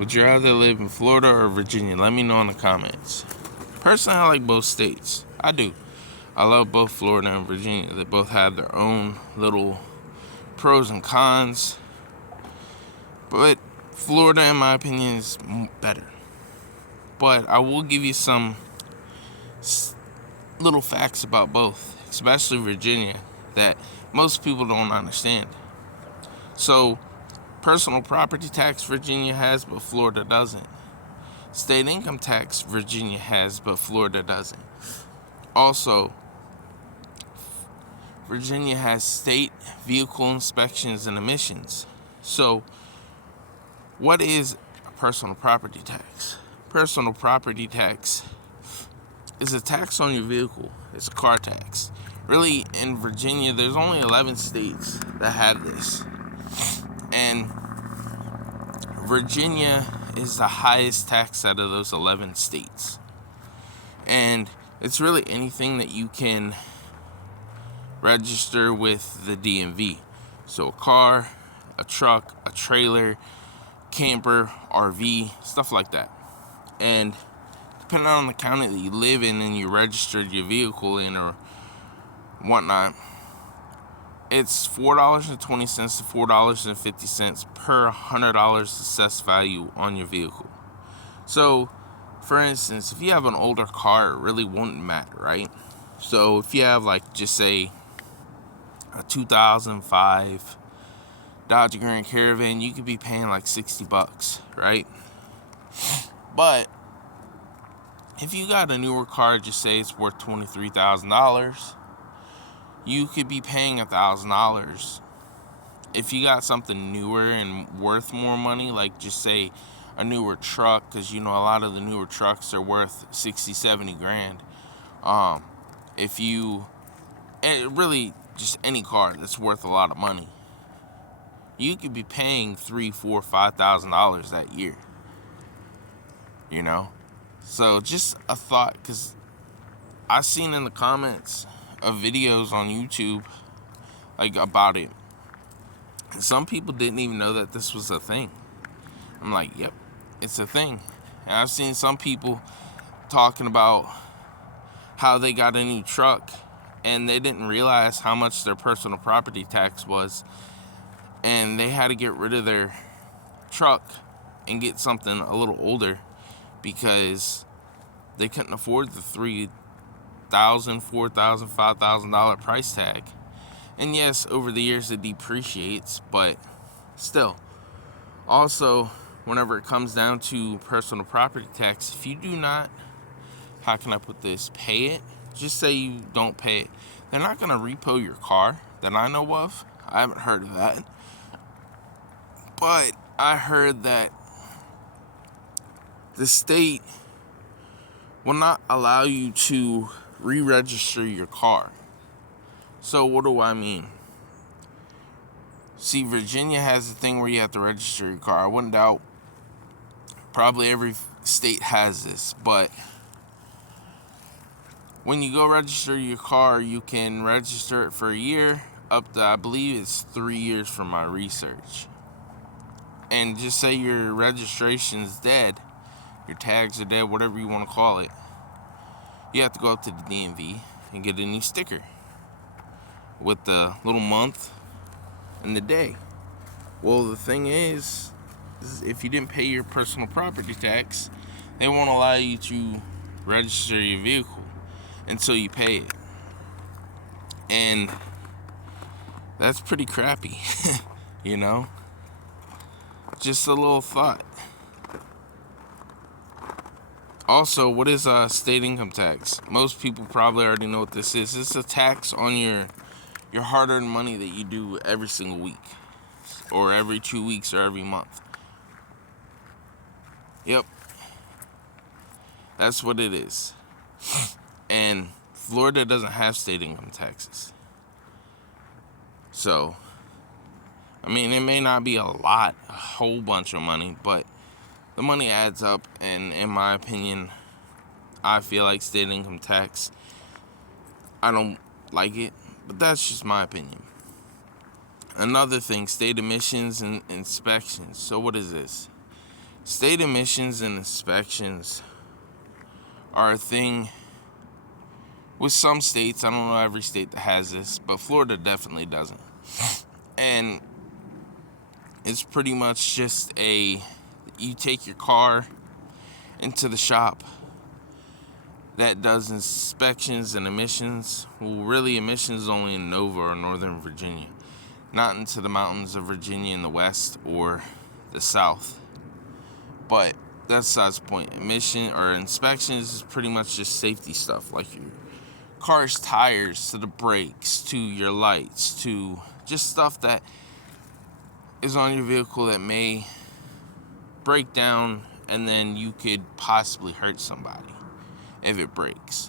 Would you rather live in Florida or Virginia? Let me know in the comments. Personally, I like both states. I do. I love both Florida and Virginia. They both have their own little pros and cons. But Florida, in my opinion, is better. But I will give you some little facts about both, especially Virginia, that most people don't understand. So, personal property tax Virginia has, but Florida doesn't. State income tax Virginia has, but Florida doesn't. Also, Virginia has state vehicle inspections and emissions. So, what is a personal property tax? Personal property tax is a tax on your vehicle. It's a car tax. Really, in Virginia, there's only 11 states that have this. And Virginia is the highest tax out of those 11 states. And it's really anything that you can register with the DMV. So a car, a truck, a trailer, camper, RV, stuff like that. And depending on the county that you live in and you registered your vehicle in or whatnot, it's $4.20 to $4.50 per $100 assessed value on your vehicle. So, for instance, if you have an older car, it really wouldn't matter, right? So if you have, like, just say a 2005 Dodge Grand Caravan, you could be paying like $60, right? But if you got a newer car, just say it's worth $23,000, you could be paying $1,000. If you got something newer and worth more money, like just say a newer truck, because you know a lot of the newer trucks are worth 60, 70 grand. If you, really just any car that's worth a lot of money, you could be paying $3,000, $4,000, $5,000 that year. You know, so just a thought, because I've seen in the comments of videos on YouTube like about it. And some people didn't even know that this was a thing. I'm like, yep, it's a thing. And I've seen some people talking about how they got a new truck and they didn't realize how much their personal property tax was, and they had to get rid of their truck and get something a little older because they couldn't afford the $3,000, $4,000, $5,000 price tag. And yes, over the years it depreciates, but still. Also, whenever it comes down to personal property tax, if you do not, how can I put this, pay it, just say you don't pay it, they're not going to repo your car that I know of. I haven't heard of that. But I heard that the state will not allow you to re-register your car. So what do I mean? See, Virginia has a thing where you have to register your car. I wouldn't doubt probably every state has this, but when you go register your car, you can register it for a year, up to, I believe it's 3 years from my research. And just say your registration's dead, your tags are dead, whatever you want to call it, you have to go up to the DMV and get a new sticker with the little month and the day. Well, the thing is if you didn't pay your personal property tax, they won't allow you to register your vehicle until you pay it. And that's pretty crappy, you know? Just a little thought. Also, what is state income tax? Most people probably already know what this is. It's a tax on your hard-earned money that you do every single week, or every 2 weeks, or every month. Yep. That's what it is. And Florida doesn't have state income taxes. So, I mean, it may not be a whole bunch of money, but the money adds up, and in my opinion, I feel like state income tax, I don't like it, but that's just my opinion. Another thing, state emissions and inspections. So what is this? State emissions and inspections are a thing with some states. I don't know every state that has this, but Florida definitely doesn't. And it's pretty much just you take your car into the shop that does inspections and emissions. Well, really, emissions only in Nova or Northern Virginia, not into the mountains of Virginia in the west or the south. But that's besides the point. Emission or inspections is pretty much just safety stuff, like your car's tires, to the brakes, to your lights, to just stuff that is on your vehicle that may break down, and then you could possibly hurt somebody if it breaks.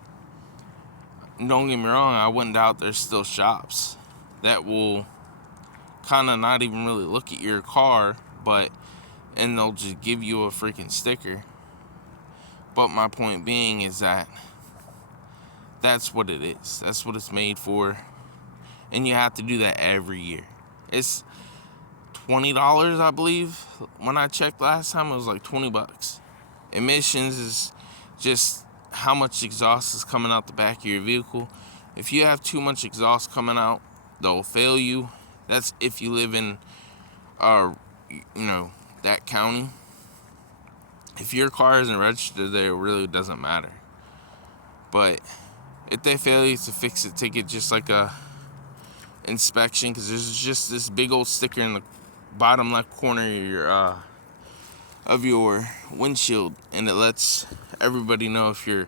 Don't get me wrong, I went out, there's still shops that will kind of not even really look at your car, and they'll just give you a freaking sticker. But my point being is that that's what it is. That's what it's made for. And you have to do that every year. It's $20, I believe. When I checked last time, it was like $20. Emissions is just how much exhaust is coming out the back of your vehicle. If you have too much exhaust coming out, they'll fail you. That's if you live in, that county. If your car isn't registered there, it really doesn't matter. But if they fail you to fix it, take it just like a inspection, because there's just this big old sticker in the bottom left corner of your windshield, and it lets everybody know if your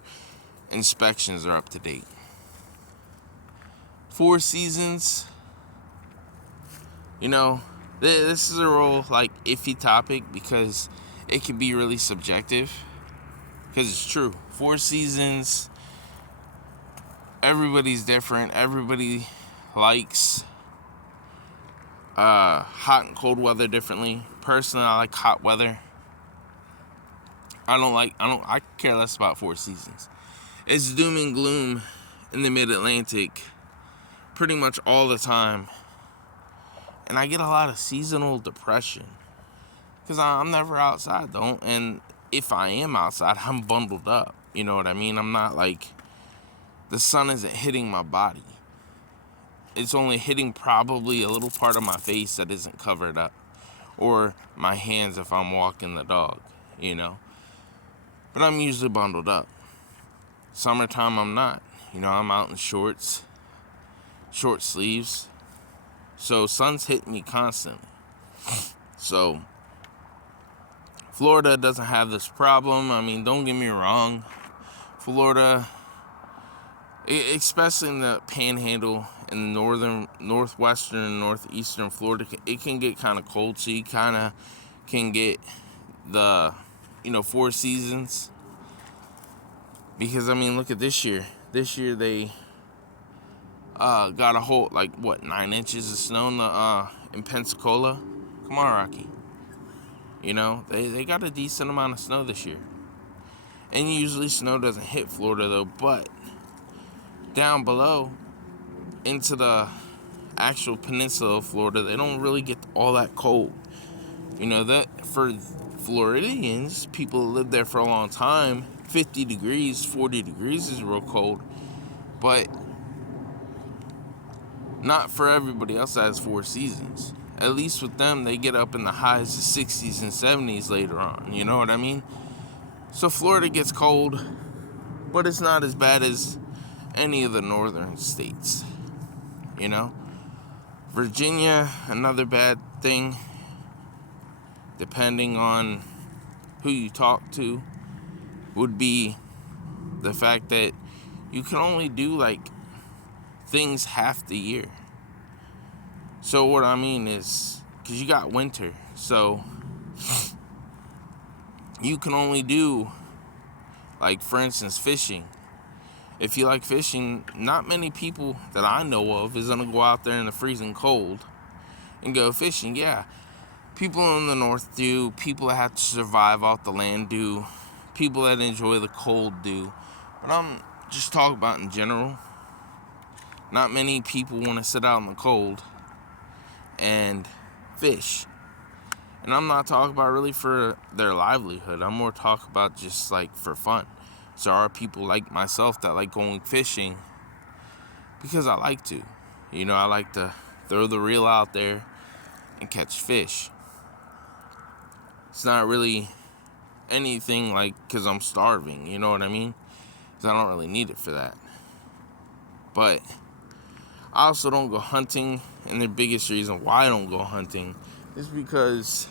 inspections are up to date. Four Seasons, this is a real iffy topic because it can be really subjective, because it's true. Four Seasons, everybody's different. Everybody likes hot and cold weather differently. Personally, I like hot weather. I care less about Four Seasons. It's doom and gloom in the mid-Atlantic pretty much all the time. And I get a lot of seasonal depression because I'm never outside though. And if I am outside, I'm bundled up. You know what I mean? I'm not the sun isn't hitting my body. It's only hitting probably a little part of my face that isn't covered up, or my hands if I'm walking the dog, But I'm usually bundled up. Summertime, I'm not. I'm out in shorts, short sleeves. So sun's hitting me constantly. So Florida doesn't have this problem. I mean, don't get me wrong. Florida, especially in the panhandle in northern, northwestern, and northeastern Florida, it can get kind of cold. So you kind of can get the, Four Seasons. Because, look at this year. This year they got a whole, 9 inches of snow in Pensacola. Come on, Rocky. They got a decent amount of snow this year. And usually snow doesn't hit Florida, though. But down below, into the actual peninsula of Florida, they don't really get all that cold. That for Floridians, people who live there for a long time, 50 degrees, 40 degrees is real cold. But not for everybody else that has Four Seasons. At least with them, they get up in the highs of 60s and 70s later on. You know what I mean? So Florida gets cold, but it's not as bad as any of the northern states. Virginia, another bad thing, depending on who you talk to, would be the fact that you can only do things half the year. So what I mean is, because you got winter, so you can only do, for instance, fishing. If you like fishing, not many people that I know of is going to go out there in the freezing cold and go fishing. Yeah, people in the north do. People that have to survive off the land do. People that enjoy the cold do. But I'm just talking about in general. Not many people want to sit out in the cold and fish. And I'm not talking about really for their livelihood. I'm more talking about just like for fun. So there are people like myself that like going fishing because I like to. I like to throw the reel out there and catch fish. It's not really anything like because I'm starving, you know what I mean? Because I don't really need it for that. But I also don't go hunting, and the biggest reason why I don't go hunting is because,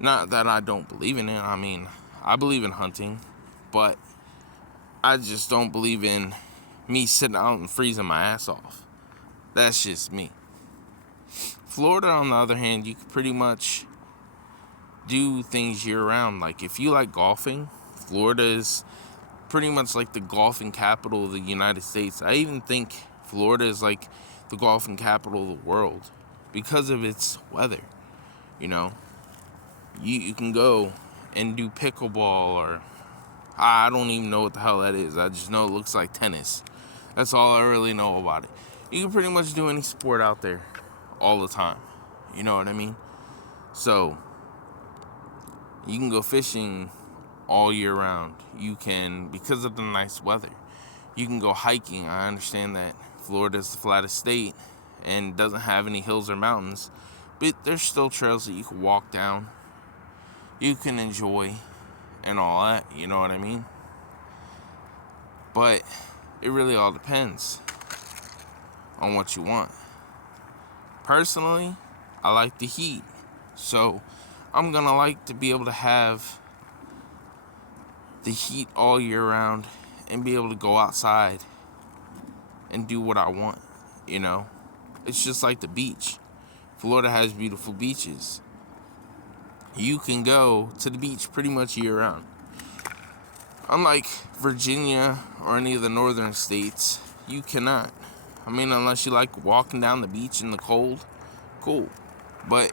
not that I don't believe in it, I mean, I believe in hunting, but I just don't believe in me sitting out and freezing my ass off. That's just me. Florida, on the other hand, you can pretty much do things year-round. Like, if you like golfing, Florida is pretty much like the golfing capital of the United States. I even think Florida is like the golfing capital of the world because of its weather. You can go and do pickleball, or I don't even know what the hell that is. I just know it looks like tennis. That's all I really know about it. You can pretty much do any sport out there all the time. You know what I mean? So you can go fishing all year round. You can, because of the nice weather. You can go hiking. I understand that Florida is the flattest state and doesn't have any hills or mountains, but there's still trails that you can walk down. You can enjoy and all that, you know what I mean? But it really all depends on what you want. Personally, I like the heat, so I'm gonna like to be able to have the heat all year round and be able to go outside and do what I want. It's just like the beach. Florida has beautiful beaches. You can go to the beach pretty much year round. Unlike Virginia or any of the northern states, you cannot. I mean, unless you like walking down the beach in the cold, cool. But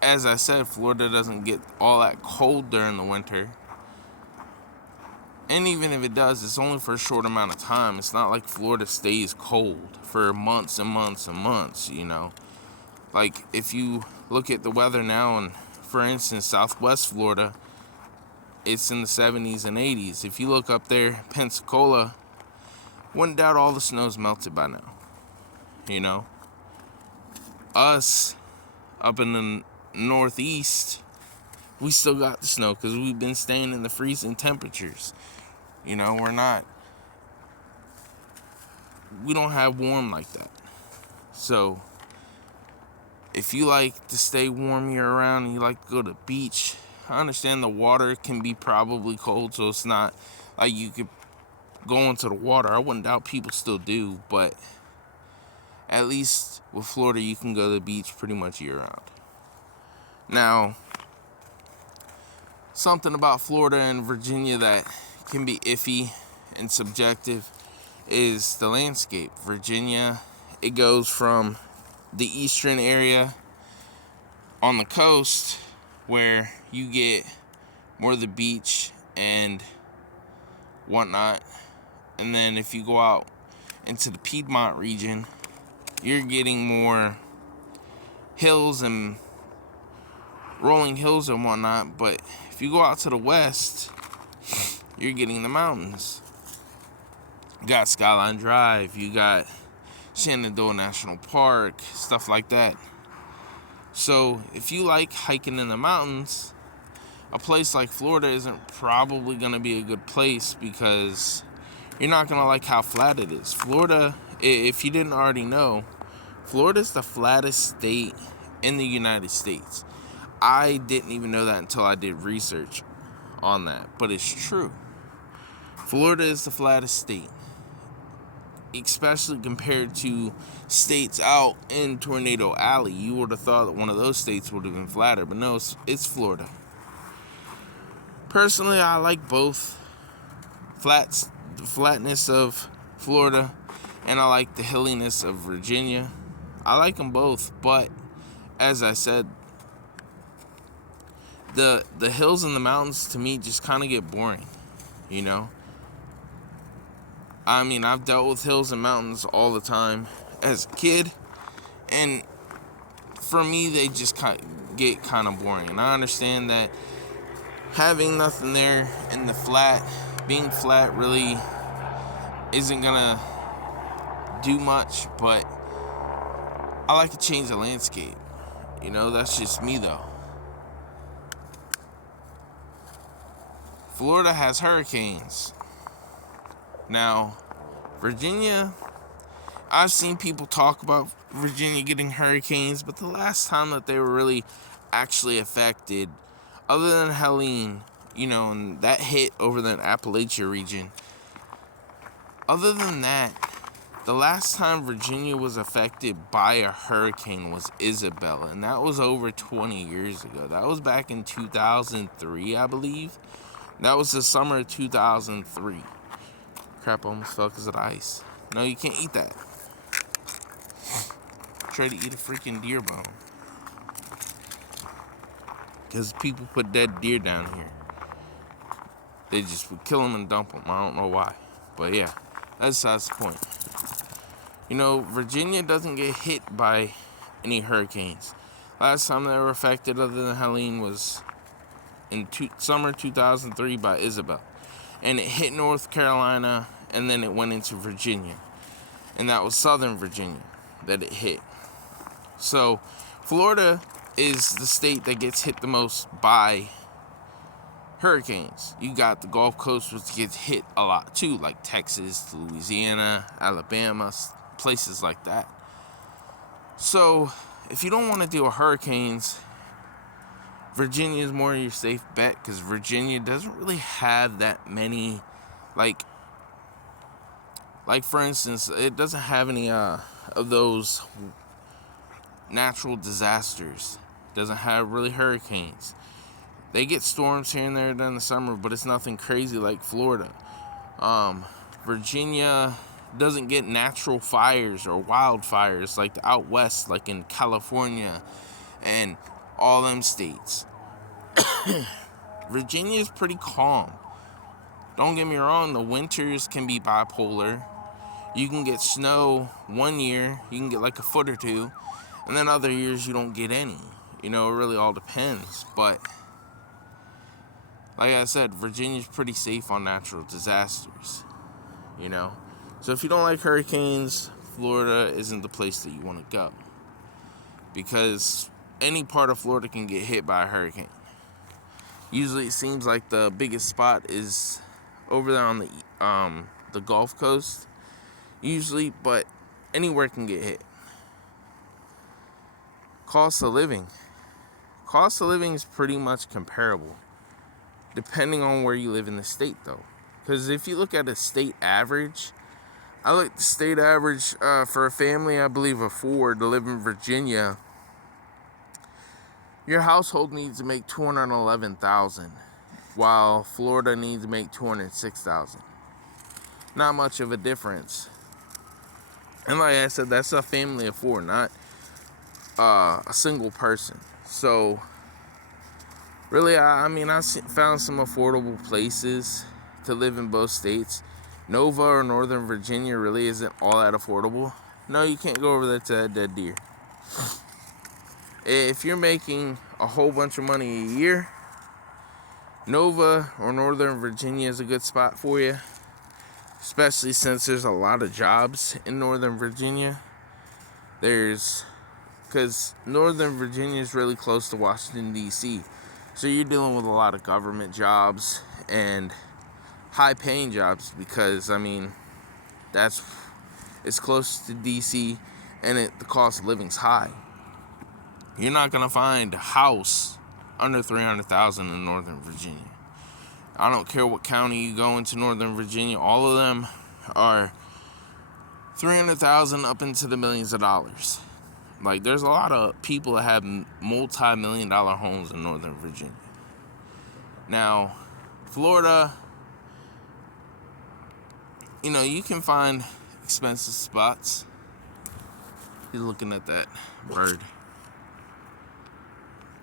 as I said, Florida doesn't get all that cold during the winter. And even if it does, it's only for a short amount of time. It's not like Florida stays cold for months and months and months, Like, if you look at the weather now, and for instance, Southwest Florida, it's in the 70s and 80s. If you look up there, Pensacola, wouldn't doubt all the snow's melted by now. Us, up in the Northeast, we still got the snow because we've been staying in the freezing temperatures. We don't have warm like that. So if you like to stay warm year round and you like to go to the beach, I understand the water can be probably cold, so it's not like you could go into the water. I wouldn't doubt people still do, but at least with Florida, you can go to the beach pretty much year round. Now, something about Florida and Virginia that can be iffy and subjective is the landscape. Virginia, it goes from the eastern area on the coast where you get more of the beach and whatnot, and then if you go out into the Piedmont region, you're getting more hills and rolling hills and whatnot. But if you go out to the west, you're getting the mountains. You got Skyline Drive, you got Shenandoah National Park, stuff like that. So if you like hiking in the mountains, a place like Florida isn't probably going to be a good place because you're not going to like how flat it is. Florida, if you didn't already know, Florida's the flattest state in the United States. I didn't even know that until I did research on that, but it's true. Florida is the flattest state, especially compared to states out in Tornado Alley. You would have thought that one of those states would have been flatter, but no, it's Florida. Personally, I like both. The flatness of Florida, and I like the hilliness of Virginia. I like them both, but as I said, the hills and the mountains to me just kind of get boring, I mean, I've dealt with hills and mountains all the time as a kid, and for me, they just get kind of boring. And I understand that having nothing there in the flat, being flat really isn't gonna do much, but I like to change the landscape. You know, that's just me though. Florida has hurricanes. Now, Virginia, I've seen people talk about Virginia getting hurricanes, but the last time that they were really actually affected, other than Helene, you know, and that hit over the Appalachia region, other than that, the last time Virginia was affected by a hurricane was Isabel, and that was over 20 years ago. That was back in 2003, I believe. That was the summer of 2003. Crap, I almost fell because of the ice. No, you can't eat that. Try to eat a freaking deer bone. Because people put dead deer down here. They just would kill them and dump them. I don't know why. But yeah, that's the point. You know, Virginia doesn't get hit by any hurricanes. Last time they were affected other than Helene was in summer 2003 by Isabel. And it hit North Carolina, and then it went into Virginia. And that was Southern Virginia that it hit. So, Florida is the state that gets hit the most by hurricanes. You got the Gulf Coast, which gets hit a lot too, like Texas, Louisiana, Alabama, places like that. So, if you don't want to deal with hurricanes, Virginia is more your safe bet, because Virginia doesn't really have that many, like for instance, it doesn't have any of those natural disasters. It doesn't have really hurricanes. They get storms here and there during the summer, but it's nothing crazy like Florida. Virginia doesn't get natural fires or wildfires like the out west, like in California and all them states. Virginia is pretty calm. Don't get me wrong, the winters can be bipolar. You can get snow one year, you can get like a foot or two, and then other years you don't get any. You know, it really all depends. But like I said, Virginia's pretty safe on natural disasters. You know? So if you don't like hurricanes, Florida isn't the place that you want to go. Because any part of Florida can get hit by a hurricane. Usually it seems like the biggest spot is over there on the Gulf Coast. Usually, but anywhere can get hit. Cost of living. Cost of living is pretty much comparable, depending on where you live in the state, though. Because if you look at a state average, I look at the state average for a family, I believe, of 4 to live in Virginia. Your household needs to make $211,000, while Florida needs to make $206,000. Not much of a difference. And like I said, that's a family of 4, not a single person. So, really, I found some affordable places to live in both states. Nova or Northern Virginia really isn't all that affordable. No, you can't go over there to that dead deer. If you're making a whole bunch of money a year, Nova or Northern Virginia is a good spot for you. Especially since there's a lot of jobs in Northern Virginia. Because Northern Virginia is really close to Washington, D.C. So you're dealing with a lot of government jobs and high-paying jobs because, it's close to D.C. and the cost of living's high. You're not going to find a house under $300,000 in Northern Virginia. I don't care what county you go into Northern Virginia, all of them are $300,000 up into the millions of dollars. Like, there's a lot of people that have multi-million-dollar homes in Northern Virginia. Now, Florida, you can find expensive spots. You're looking at that bird.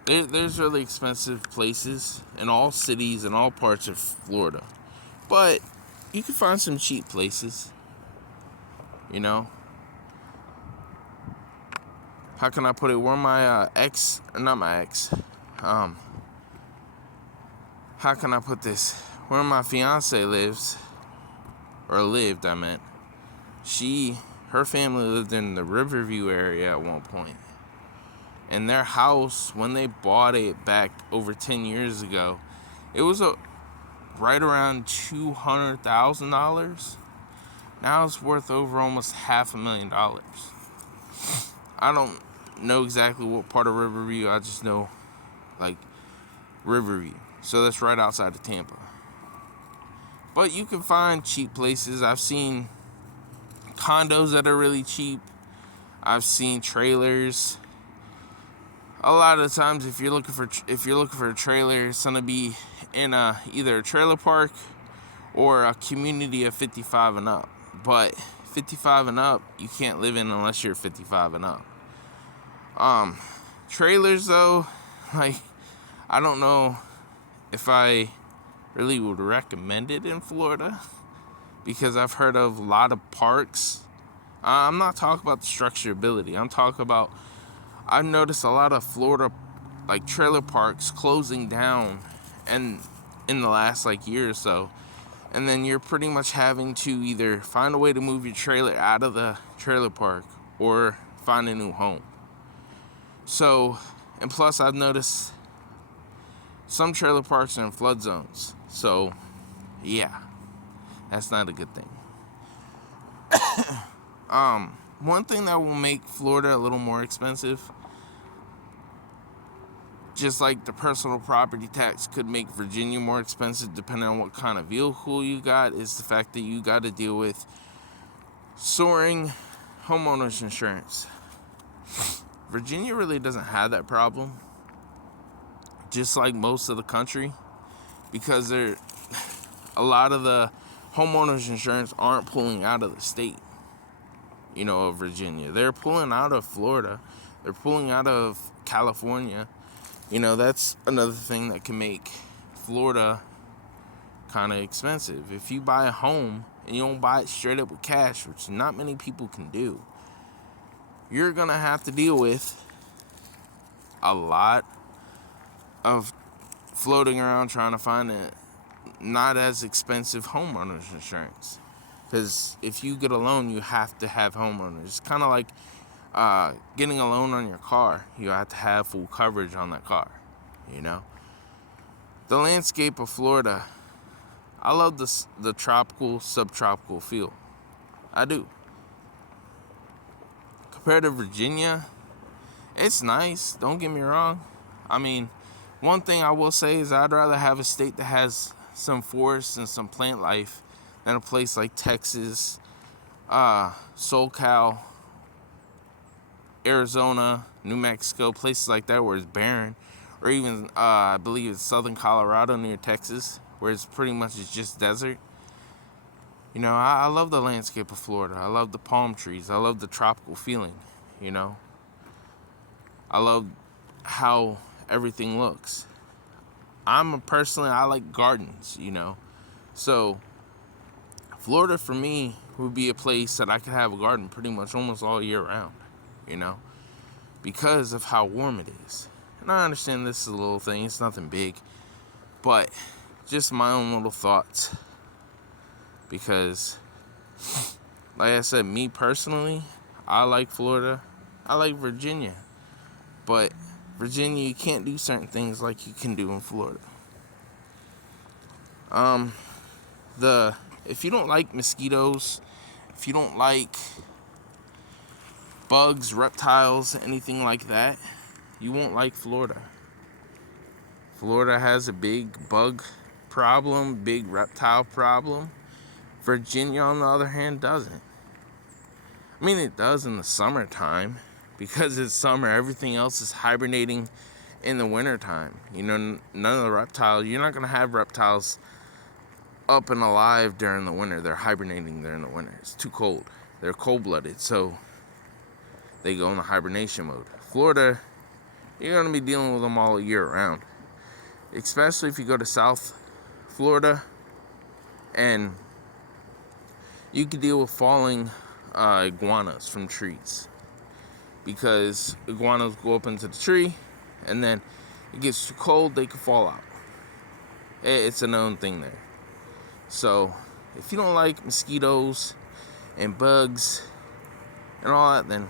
There's really expensive places in all cities and all parts of Florida. But you can find some cheap places, how can I put it? Where my not my ex, how can I put this? Where my fiance lives, or lived, I meant. Her family lived in the Riverview area at one point. And their house, when they bought it back over 10 years ago, it was right around $200,000. Now it's worth over almost $500,000. I don't know exactly what part of Riverview. I just know, like, Riverview. So that's right outside of Tampa. But you can find cheap places. I've seen condos that are really cheap. I've seen trailers. A lot of the times, if you're looking for a trailer, it's gonna be in either a trailer park or a community of 55 and up. But 55 and up, you can't live in unless you're 55 and up. Trailers though, like, I don't know if I really would recommend it in Florida, because I've heard of a lot of parks. I'm not talking about the structurability. I'm talking about, I've noticed a lot of Florida, like, trailer parks closing down and in the last, like, year or so. And then you're pretty much having to either find a way to move your trailer out of the trailer park or find a new home. So, and plus I've noticed some trailer parks are in flood zones. So, yeah, that's not a good thing. One thing that will make Florida a little more expensive, just like the personal property tax could make Virginia more expensive depending on what kind of vehicle you got, is the fact that you got to deal with soaring homeowners insurance. Virginia really doesn't have that problem, just like most of the country, because a lot of the homeowners insurance aren't pulling out of the state, of Virginia. They're pulling out of Florida. They're pulling out of California. That's another thing that can make Florida kind of expensive. If you buy a home and you don't buy it straight up with cash, which not many people can do, you're going to have to deal with a lot of floating around trying to find a not as expensive homeowners insurance. Because if you get a loan, you have to have homeowners. It's kind of like getting a loan on your car. You have to have full coverage on that car. The landscape of Florida, I love the tropical, subtropical feel. I do. Compared to Virginia, it's nice, don't get me wrong. I mean, one thing I will say is I'd rather have a state that has some forests and some plant life than a place like Texas, SoCal, Arizona, New Mexico, places like that where it's barren, or even I believe it's southern Colorado near Texas, where it's pretty much it's just desert. I love the landscape of Florida. I love the palm trees. I love the tropical feeling. I love how everything looks. I like gardens. So Florida for me would be a place that I could have a garden pretty much almost all year round. Because of how warm it is. And I understand this is a little thing, it's nothing big, but just my own little thoughts. Because, like I said, me personally, I like Florida, I like Virginia, but Virginia, you can't do certain things like you can do in Florida. If you don't like mosquitoes, if you don't like bugs, reptiles, anything like that, you won't like Florida. Florida has a big bug problem, big reptile problem. Virginia, on the other hand, doesn't. I mean, it does in the summertime, because it's summer, everything else is hibernating in the wintertime. None of the reptiles, you're not going to have reptiles up and alive during the winter. They're hibernating during the winter. It's too cold. They're cold-blooded, so they go into hibernation mode. Florida, you're going to be dealing with them all year round. Especially if you go to South Florida, and you can deal with falling iguanas from trees. because iguanas go up into the tree, and then it gets too cold, they could fall out. It's a known thing there. So if you don't like mosquitoes and bugs and all that, then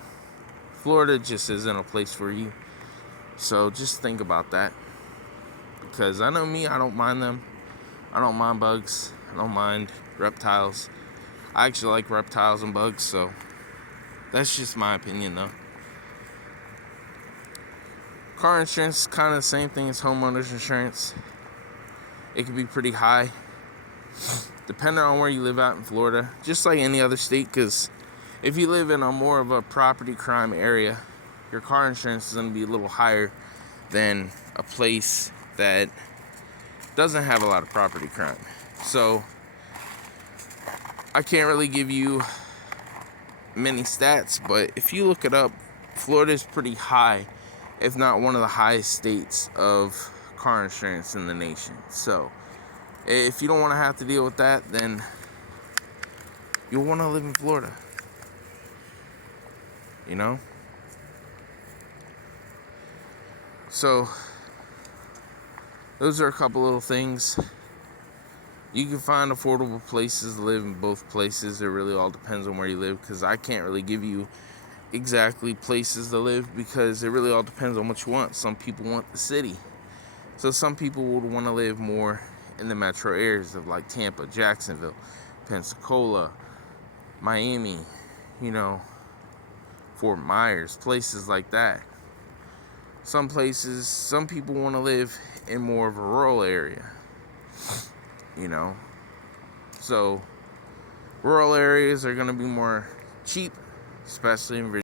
Florida just isn't a place for you. So just think about that, because I know me, I don't mind them. I don't mind bugs. I don't mind reptiles. I actually like reptiles and bugs, so that's just my opinion, though. Car insurance is kind of the same thing as homeowners insurance. It can be pretty high, depending on where you live out in Florida, just like any other state, because if you live in a more of a property crime area, your car insurance is going to be a little higher than a place that doesn't have a lot of property crime. So I can't really give you many stats, but if you look it up, Florida is pretty high, if not one of the highest states of car insurance in the nation. So if you don't want to have to deal with that, then you'll want to live in Florida, you know? So those are a couple little things. You can find affordable places to live in both places. It really all depends on where you live, because I can't really give you exactly places to live, because it really all depends on what you want. Some people want the city. So some people would want to live more in the metro areas of like Tampa, Jacksonville, Pensacola, Miami, Fort Myers, places like that. Some people want to live in more of a rural area, So rural areas are going to be more cheap, especially in Virginia.